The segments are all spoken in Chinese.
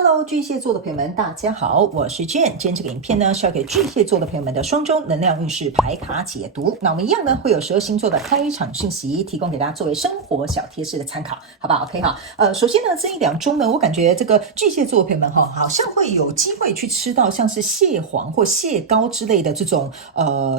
Hello，巨蟹座的朋友们，大家好，我是 Jane。今天这个影片呢是要给巨蟹座的朋友们的双周能量运势牌卡解读。那我们一样呢会有12星座的开场讯息，提供给大家作为生活小贴士的参考，好不好 ？OK 哈。首先呢这一两周呢，我感觉这个巨蟹座的朋友们哈，好像会有机会去吃到像是蟹黄或蟹膏之类的这种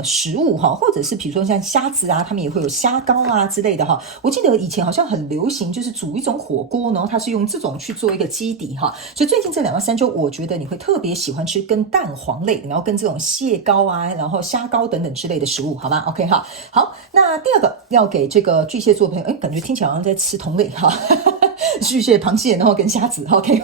食物哈，或者是比如说像虾子啊，他们也会有虾膏啊之类的哈。我记得以前好像很流行，就是煮一种火锅，然后它是用这种去做一个基底哈。所以最近这2到3周，我觉得你会特别喜欢吃跟蛋黄类，然后跟这种蟹膏啊，然后虾膏等等之类的食物，好吗 ？OK 哈，好，那第二个要给这个巨蟹座朋友，感觉听起来好像在吃同类哈。巨蟹、螃蟹，然后跟虾子 ，OK，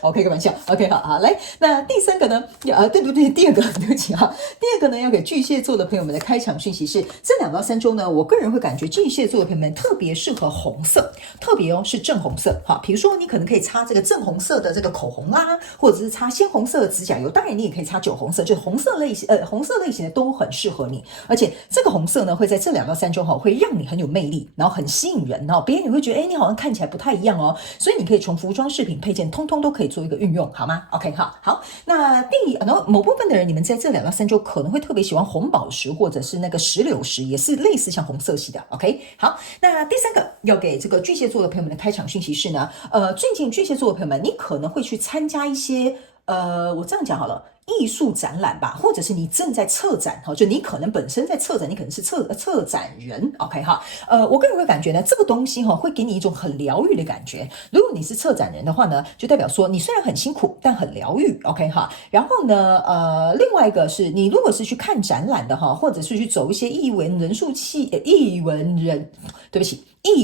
OK， 开玩笑 ，OK， 好，来，那第三个呢？对不对？第二个，对不起哈，第二个呢，要给巨蟹座的朋友们的开场讯息是，这2到3周呢，我个人会感觉巨蟹座的朋友们特别适合红色，特别是正红色，哈，比如说你可能可以擦这个正红色的这个口红啦，或者是擦鲜红色的指甲油，当然你也可以擦酒红色，就红色类型的都很适合你，而且这个红色呢，会在这2到3周哈，会让你很有魅力，然后很吸引人，然后别人也会觉得，你好像看起来不太一样哦。所以你可以从服装、饰品、配件，通通都可以做一个运用，好吗 ？OK， 好。那然后某部分的人，你们在这2到3周可能会特别喜欢红宝石或者是那个石榴石，也是类似像红色系的。OK， 好。那第三个要给这个巨蟹座的朋友们的开场讯息是呢，最近巨蟹座的朋友们，你可能会去参加一些，我这样讲好了。艺术展览吧，或者是你正在策展哈，就你可能本身在策展，你可能是策展人 ，OK 哈，我个人会感觉呢，这个东西哈会给你一种很疗愈的感觉。如果你是策展人的话呢，就代表说你虽然很辛苦，但很疗愈 ，OK 哈。然后呢，另外一个是你如果是去看展览的哈，或者是去走一些艺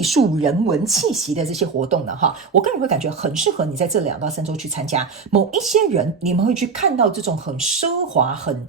术人文气息的这些活动呢哈，我个人会感觉很适合你在这2到3周去参加。某一些人，你们会去看到这种很奢华、很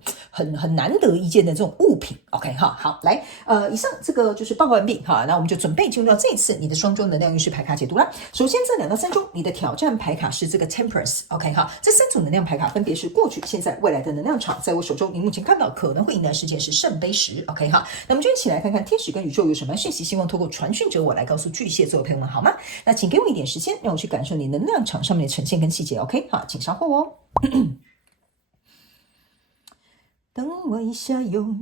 难得一见的这种物品 ，OK 哈。好，来，以上这个就是报告完毕哈，那我们就准备进入到这一次你的双周能量运势牌卡解读啦。首先，这2到3周你的挑战牌卡是这个 Temperance，OK 哈，这3组能量牌卡分别是过去、现在、未来的能量场，在我手中，你目前看到可能会迎来事件是圣杯十 ，OK 哈。那我们就一起来看看天使跟宇宙有什么讯息，希望透过传讯者我来告诉巨蟹座的朋友们好吗？那请给我一点时间，让我去感受你能量场上面的呈现跟细节 ，OK 好，请稍后哦。等我一下哟。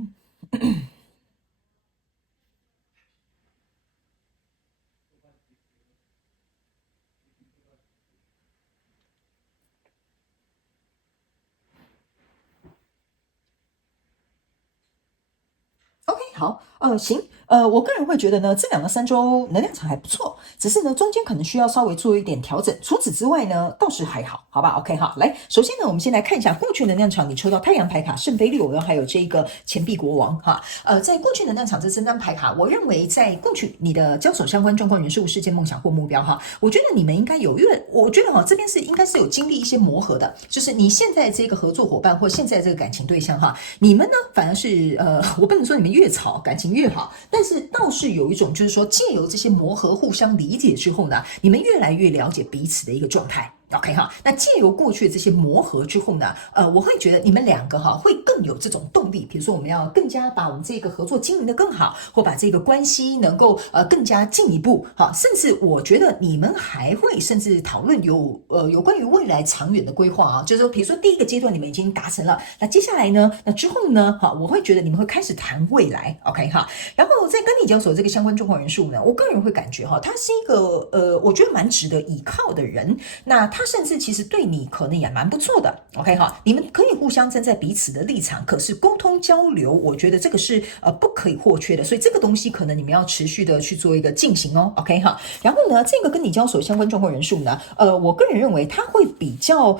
OK， 好，行，我个人会觉得呢，这2到3周能量场还不错，只是呢中间可能需要稍微做一点调整。除此之外呢，倒是还好，好吧 ？OK 哈，来，首先呢，我们先来看一下过去能量场，你抽到太阳牌卡、圣杯6，然后还有这个钱币国王哈。在过去能量场这3张牌卡，我认为在过去你的交手相关状况、人事物、事件、梦想或目标哈，我觉得你们应该有，因为我觉得哈这边应该是有经历一些磨合的，就是你现在这个合作伙伴或现在这个感情对象哈，你们呢反而是我不能说你们越吵感情越好，但是倒是有一种就是说借由这些磨合互相理解之后呢，你们越来越了解彼此的一个状态。OK 哈，那借由过去的这些磨合之后呢，我会觉得你们2个哈会更有这种动力。比如说，我们要更加把我们这个合作经营得更好，或把这个关系能够更加进一步哈。甚至我觉得你们还会甚至讨论有关于未来长远的规划啊，就是说，比如说第一个阶段你们已经达成了，那接下来呢，那之后呢，哈，我会觉得你们会开始谈未来 ，OK 哈。然后在跟你交手这个相关状况人数呢，我个人会感觉哈，他是一个我觉得蛮值得依靠的人。那他甚至其实对你可能也蛮不错的 ，OK 哈，你们可以互相站在彼此的立场，可是沟通交流，我觉得这个是不可以或缺的，所以这个东西可能你们要持续的去做一个进行哦 ，OK 哈。然后呢，这个跟你交手相关状况人数呢，我个人认为他会比较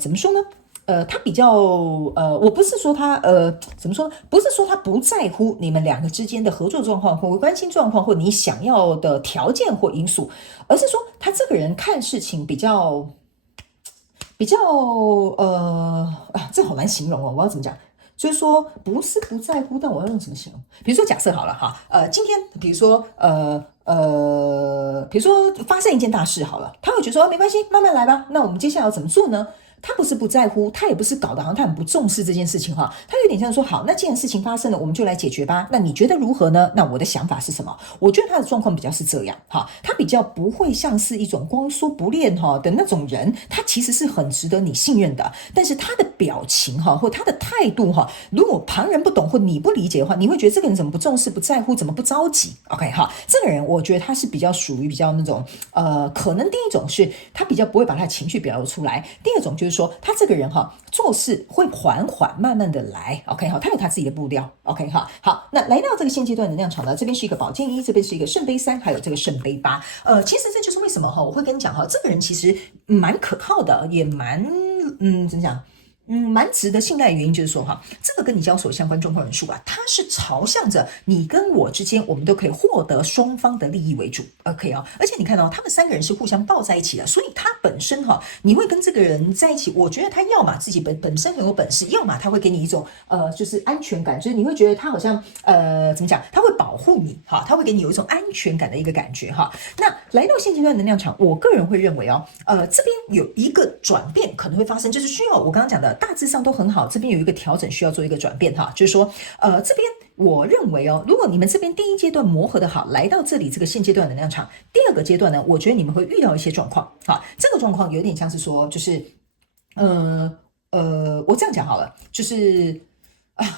怎么说呢？他比较我不是说他怎么说呢？不是说他不在乎你们2个之间的合作状况或关系状况或你想要的条件或因素，而是说他这个人看事情比较这好难形容哦，我要怎么讲？就是说不是不在乎，但我要用什么形容？比如说假设好了哈，今天比如说发生一件大事好了，他会觉得说没关系，慢慢来吧。那我们接下来要怎么做呢？他不是不在乎，他也不是搞得好像他很不重视这件事情哈，他有点像说好，那既然事情发生了，我们就来解决吧。那你觉得如何呢？那我的想法是什么？我觉得他的状况比较是这样哈，他比较不会像是一种光说不练哈的那种人，他其实是很值得你信任的。但是他的表情哈或他的态度哈，如果旁人不懂或你不理解的话，你会觉得这个人怎么不重视、不在乎，怎么不着急 ？OK 哈，这个人我觉得他是比较属于比较那种可能第一种是他比较不会把他的情绪表露出来，第二种就是说他这个人哈做事会缓缓慢慢的来 ，OK 哈，他有他自己的步调 ，OK 哈，好，那来到这个现阶段能量场呢，这边是一个宝剑一，这边是一个圣杯3，还有这个圣杯8，其实这就是为什么哈，我会跟你讲哈，这个人其实蛮可靠的，也蛮怎么讲？蛮值得信赖的原因就是说哈，这个跟你交手相关状况人数啊，它是朝向着你跟我之间，我们都可以获得双方的利益为主，OK 哦。而且你看到他们3个人是互相抱在一起的，所以他本身哈，你会跟这个人在一起，我觉得他要么自己本身很有本事，要么他会给你一种就是安全感，就是你会觉得他好像怎么讲，他会保护你哈，他会给你有一种安全感的一个感觉哈。那来到现阶段能量场，我个人会认为这边有一个转变可能会发生，就是需要我刚刚讲的。大致上都很好，这边有一个调整需要做一个转变哈，就是说这边我认为如果你们这边第一阶段磨合的好，来到这里这个现阶段能量场，第二个阶段呢，我觉得你们会遇到一些状况哈，这个状况有点像是说就是我这样讲好了，就是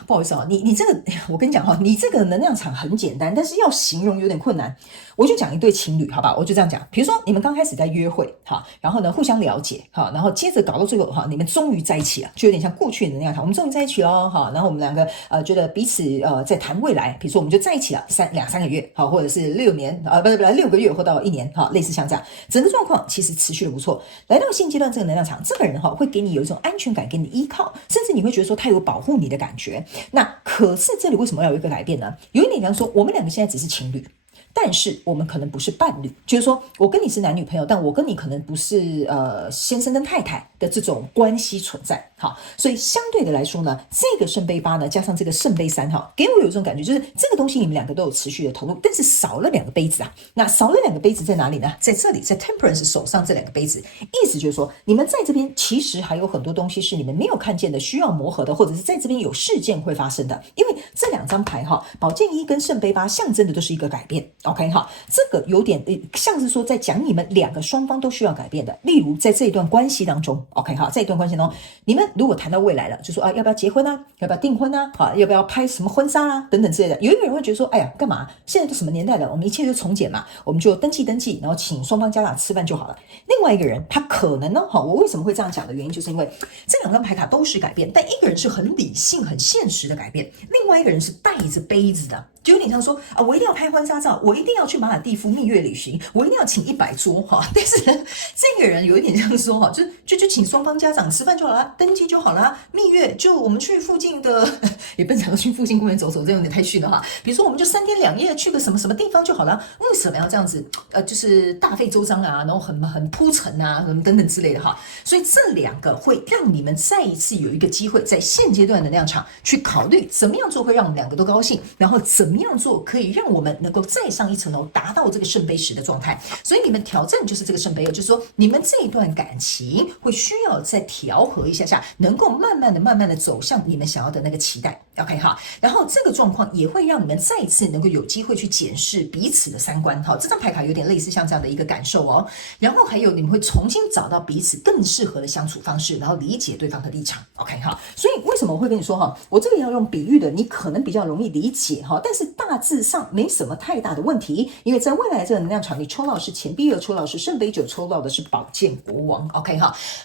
不好意思你这个，我跟你讲你这个能量场很简单，但是要形容有点困难。我就讲一对情侣，好吧，我就这样讲。比如说你们刚开始在约会，然后呢互相了解，然后接着搞到最后，你们终于在一起了，就有点像过去的能量场，我们终于在一起了，然后我们两个觉得彼此在谈未来，比如说我们就在一起了两三个月，或者是6年不6个月或到1年，类似像这样，整个状况其实持续的不错。来到现阶段这个能量场，这个人会给你有一种安全感，给你依靠，甚至你会觉得说他有保护你的感觉。那可是这里为什么要有一个改变呢？有一点像说我们两个现在只是情侣，但是我们可能不是伴侣，就是说我跟你是男女朋友，但我跟你可能不是先生跟太太的这种关系存在。好，所以相对的来说呢，这个圣杯8呢加上这个圣杯3给我有一种感觉，就是这个东西你们两个都有持续的投入，但是少了2个杯子啊。那少了2个杯子在哪里呢？在这里，在 Temperance 手上这2个杯子，意思就是说你们在这边其实还有很多东西是你们没有看见的，需要磨合的，或者是在这边有事件会发生的。因为这2张牌宝剑1跟圣杯8象征的都是一个改变。OK 这个有点像是说在讲你们2个双方都需要改变的。例如在这一段关系当中 ，OK 在一段关系当中，你们如果谈到未来了，就说要不要结婚啊，要不要订婚啊，要不要拍什么婚纱啊等等之类的。有一个人会觉得说，哎呀，干嘛？现在都什么年代了，我们一切就从简嘛，我们就登记，然后请双方家长吃饭就好了。另外一个人，他可能呢，我为什么会这样讲的原因，就是因为这2张牌卡都是改变，但一个人是很理性、很现实的改变，另外一个人是带着杯子的。就有点像说我一定要拍婚纱照，我一定要去马尔地夫蜜月旅行，我一定要请100桌但是呢，这个人有一点像说就请双方家长吃饭就好了，登记就好了，蜜月就我们去附近的也不想去附近公园走走，这样有点太逊了比如说我们就3天2夜去个什么地方就好了，为什么要这样子就是大费周章啊，然后很铺陈啊，什么等等之类的所以这2个会让你们再一次有一个机会，在现阶段的能量场去考虑怎么样做会让我们2个都高兴，然后怎么样做可以让我们能够再上一层楼，达到这个圣杯10的状态。所以你们挑战就是这个圣杯就是说你们这一段感情会需要再调和一下，能够慢慢的走向你们想要的那个期待。OK 然后这个状况也会让你们再一次能够有机会去检视彼此的3观这张牌卡有点类似像这样的一个感受然后还有你们会重新找到彼此更适合的相处方式，然后理解对方的立场。OK 所以为什么我会跟你说我这个要用比喻的，你可能比较容易理解但是大致上没什么太大的问题，因为在未来这个能量场，你抽到的是钱币2，抽到的是圣杯9，抽到的是宝剑国王。OK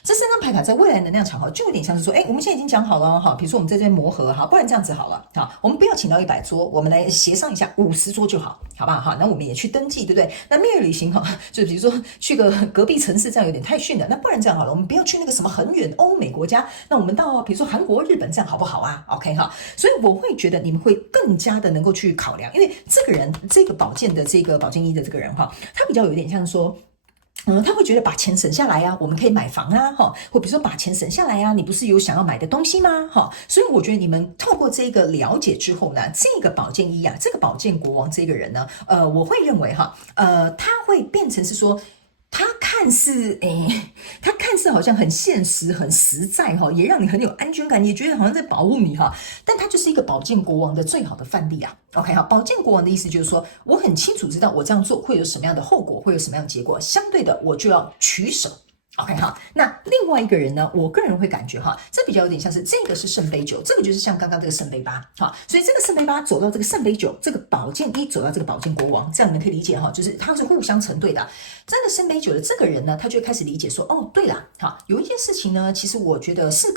这3张牌卡在未来能量场就有点像是说，我们现在已经讲好了比如说我们在这边磨合不然这样子好了我们不要请到100桌，我们来协商一下50桌就好，好不好那我们也去登记，对不对？那蜜月旅行就比如说去个隔壁城市，这样有点太逊了，那不然这样好了，我们不要去那个什么很远欧美国家，那我们到比如说韩国、日本，这样好不好啊 ？OK 所以我会觉得你们会更加的能够去考量，因为这个人这个宝剑的这个宝剑1的这个人他比较有点像说他会觉得把钱省下来我们可以买房或比如说把钱省下来你不是有想要买的东西吗所以我觉得你们透过这个了解之后呢，这个宝剑1这个宝剑国王这个人呢，我会认为他会变成是说他看似似好像很现实、很实在哈，也让你很有安全感，也觉得好像在保护你哈。但它就是一个宝剑国王的最好的范例啊。OK 哈，宝剑国王的意思就是说，我很清楚知道我这样做会有什么样的后果，会有什么样的结果，相对的我就要取舍。OK 哈，那另外一个人呢？我个人会感觉哈，这比较有点像是这个是圣杯九，这个就是像刚刚这个圣杯八哈，所以这个圣杯八走到这个圣杯九，这个宝剑一走到这个宝剑国王，这样你们可以理解哈，就是他们是互相成对的。真的圣杯九的这个人呢，他就会开始理解说，哦，对啦，哈，有一件事情呢，其实我觉得适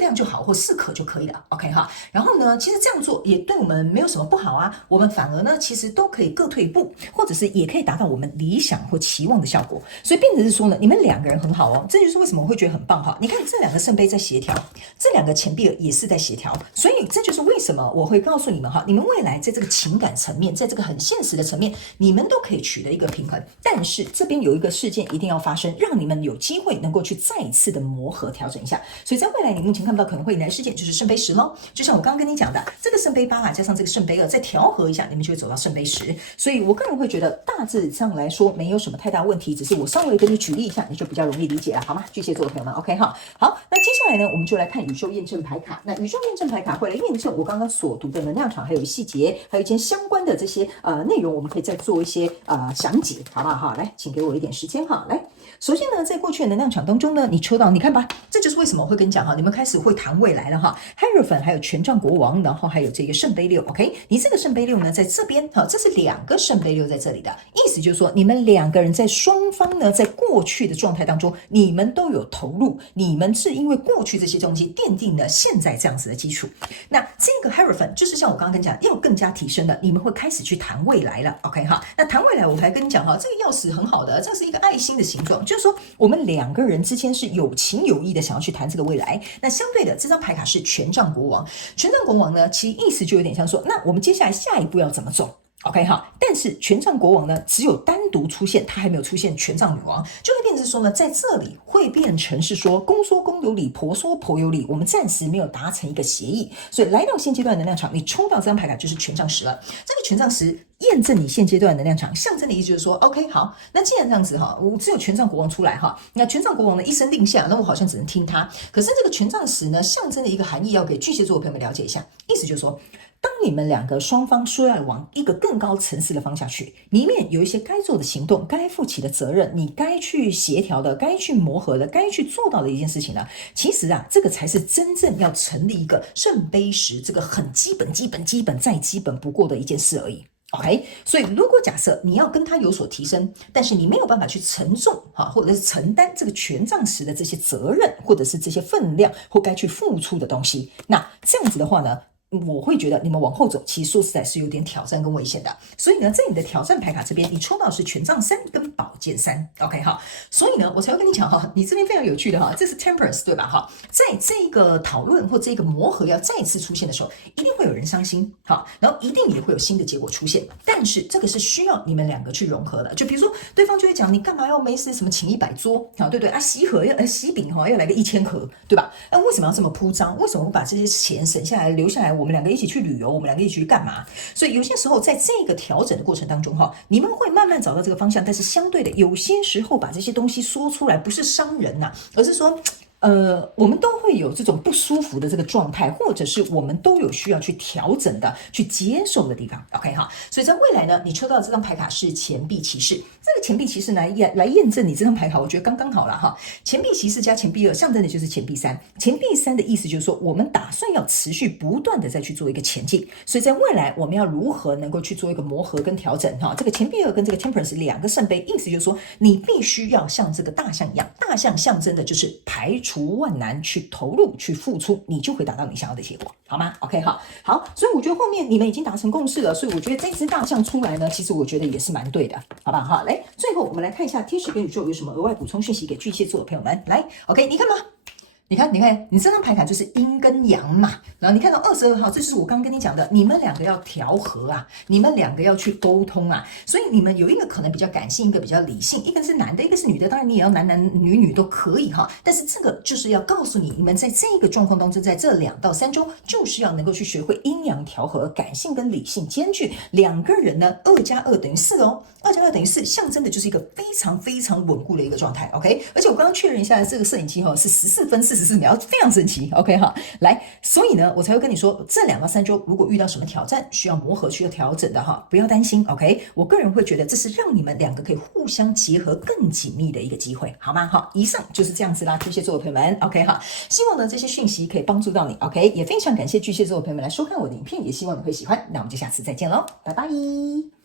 量就好，或适可就可以了。OK 哈，然后呢，其实这样做也对我们没有什么不好啊，我们反而呢，其实都可以各退一步，或者是也可以达到我们理想或期望的效果。所以变成是说呢，你们两个人很好哦，这就是为什么我会觉得很棒哈。你看这两个圣杯在协调，这两个钱币也是在协调，所以这就是为什么我会告诉你们哈，你们未来在这个情感层面，在这个很现实的层面，你们都可以取得一个平衡。但是这边有一个事件一定要发生，让你们有机会能够去再一次的磨合调整一下。所以在未来你目前看不到可能会迎来的事件就是圣杯10咯，就像我刚刚跟你讲的，这个圣杯8加上这个圣杯2再调和一下，你们就会走到圣杯10。所以我个人会觉得大致上来说没有什么太大问题，只是我稍微跟你举例一下，你就比较容易理解了，好吗？巨蟹座的朋友们 OK 哈。好，那接下来呢，我们就来看宇宙验证牌卡。那宇宙验证牌卡会来验证我刚刚所读的能量场，还有细节，还有一些相关的这些内容，我们可以再做一些详解，好不好哈？来，请给我一点时间哈。来，首先呢，在过去的能量场当中呢，你抽到，你看吧，这就是为什么我会跟你讲哈，你们开始会谈未来了哈。Hierophant 还有权杖国王，然后还有这个圣杯6 ，OK， 你这个圣杯6呢，在这边哈，这是2个圣杯6在这里的意思，就是说你们两个人在双方呢，在过去的状态当中，你们都有投入，你们是因为过去这些东西奠定了现在这样子的基础。那这个 Hierophant 就是像我刚刚跟你讲，要更加提升的，你们会开始去谈未来了 ，OK 哈。那谈未来，我还跟你讲哈，这个钥匙很好的，这是一个爱心的形状，就是说我们两个人之间是有情有义的，想要去谈这个未来。那相对的，这张牌卡是权杖国王，权杖国王呢，其实意思就有点像说，那我们接下来下一步要怎么走？OK 哈，但是权杖国王呢，只有单独出现，他还没有出现权杖女王，就会变成说呢，在这里会变成是说公说公有理，婆说婆有理，我们暂时没有达成一个协议，所以来到现阶段的能量场，你抽到这张牌卡就是权杖10了。这个权杖10验证你现阶段的能量场，象征的意思就是说 ，OK 好，那既然这样子哈，我只有权杖国王出来哈，那权杖国王呢一声令下，那我好像只能听他。可是这个权杖10呢，象征的一个含义要给巨蟹座的朋友们了解一下，意思就是说，当你们两个双方说要往一个更高层次的方向去，里面有一些该做的行动，该负起的责任，你该去协调的，该去磨合的，该去做到的一件事情呢，其实啊，这个才是真正要成立一个圣杯10这个很基本再基本不过的一件事而已。OK， 所以如果假设你要跟他有所提升，但是你没有办法去承重或者是承担这个权杖10的这些责任，或者是这些分量或该去付出的东西，那这样子的话呢，我会觉得你们往后走，其实说实在是有点挑战跟危险的。所以呢，在你的挑战牌卡这边，你抽到的是权杖3跟宝剑3 ，OK 哈。所以呢，我才会跟你讲哈，你这边非常有趣的哈，这是 Temperance 对吧哈？在这个讨论或这个磨合要再次出现的时候，一定会有人伤心哈，然后一定也会有新的结果出现。但是这个是需要你们两个去融合的。就比如说，对方就会讲你干嘛要没事什么请100桌啊，对不对啊？喜饼哈要来个1000盒，对吧？那为什么要这么铺张？为什么不把这些钱省下来留下来？我们两个一起去旅游，我们两个一起去干嘛？所以有些时候在这个调整的过程当中哈，你们会慢慢找到这个方向，但是相对的，有些时候把这些东西说出来，不是伤人呐，而是说。我们都会有这种不舒服的这个状态，或者是我们都有需要去调整的、去接受的地方。OK 哈，所以在未来呢，你抽到这张牌卡是钱币骑士，这个钱币骑士来验证你这张牌卡，我觉得刚刚好了哈。钱币骑士加钱币2，象征的就是钱币3。钱币3的意思就是说，我们打算要持续不断的再去做一个前进，所以在未来我们要如何能够去做一个磨合跟调整哈。这个钱币2跟这个 Temperance 2个圣杯，意思就是说，你必须要像这个大象一样，大象象征的就是排除万难去投入去付出，你就会达到你想要的结果，好吗 ？OK 好，所以我觉得后面你们已经达成共识了，所以我觉得这只大象出来呢，其实我觉得也是蛮对的，好不好？好，来，最后我们来看一下天使跟宇宙有什么额外补充讯息给巨蟹座的朋友们。来 ，OK， 你看吧。你看，你这张牌卡就是阴跟阳嘛，然后你看到22号，这就是我刚跟你讲的，你们两个要调和啊，你们两个要去沟通啊，所以你们有一个可能比较感性，一个比较理性，一个是男的，一个是女的，当然你也要男女都可以哈，但是这个就是要告诉你，你们在这个状况当中，在这2到3周，就是要能够去学会阴阳调和，感性跟理性兼具，两个人呢2+2等于4哦，2+2等于4，象征的就是一个非常非常稳固的一个状态 ，OK， 而且我刚刚确认一下，这个摄影机哈是14分44秒，非常神奇 ，OK 哈，来，所以呢，我才会跟你说，这2到3周如果遇到什么挑战，需要磨合、需要调整的哈，不要担心 ，OK， 我个人会觉得这是让你们两个可以互相结合更紧密的一个机会，好吗？哈，以上就是这样子啦，巨蟹座的朋友们 ，OK 哈，希望呢这些讯息可以帮助到你 ，OK， 也非常感谢巨蟹座的朋友们来收看我的影片，也希望你会喜欢，那我们就下次再见喽，拜拜。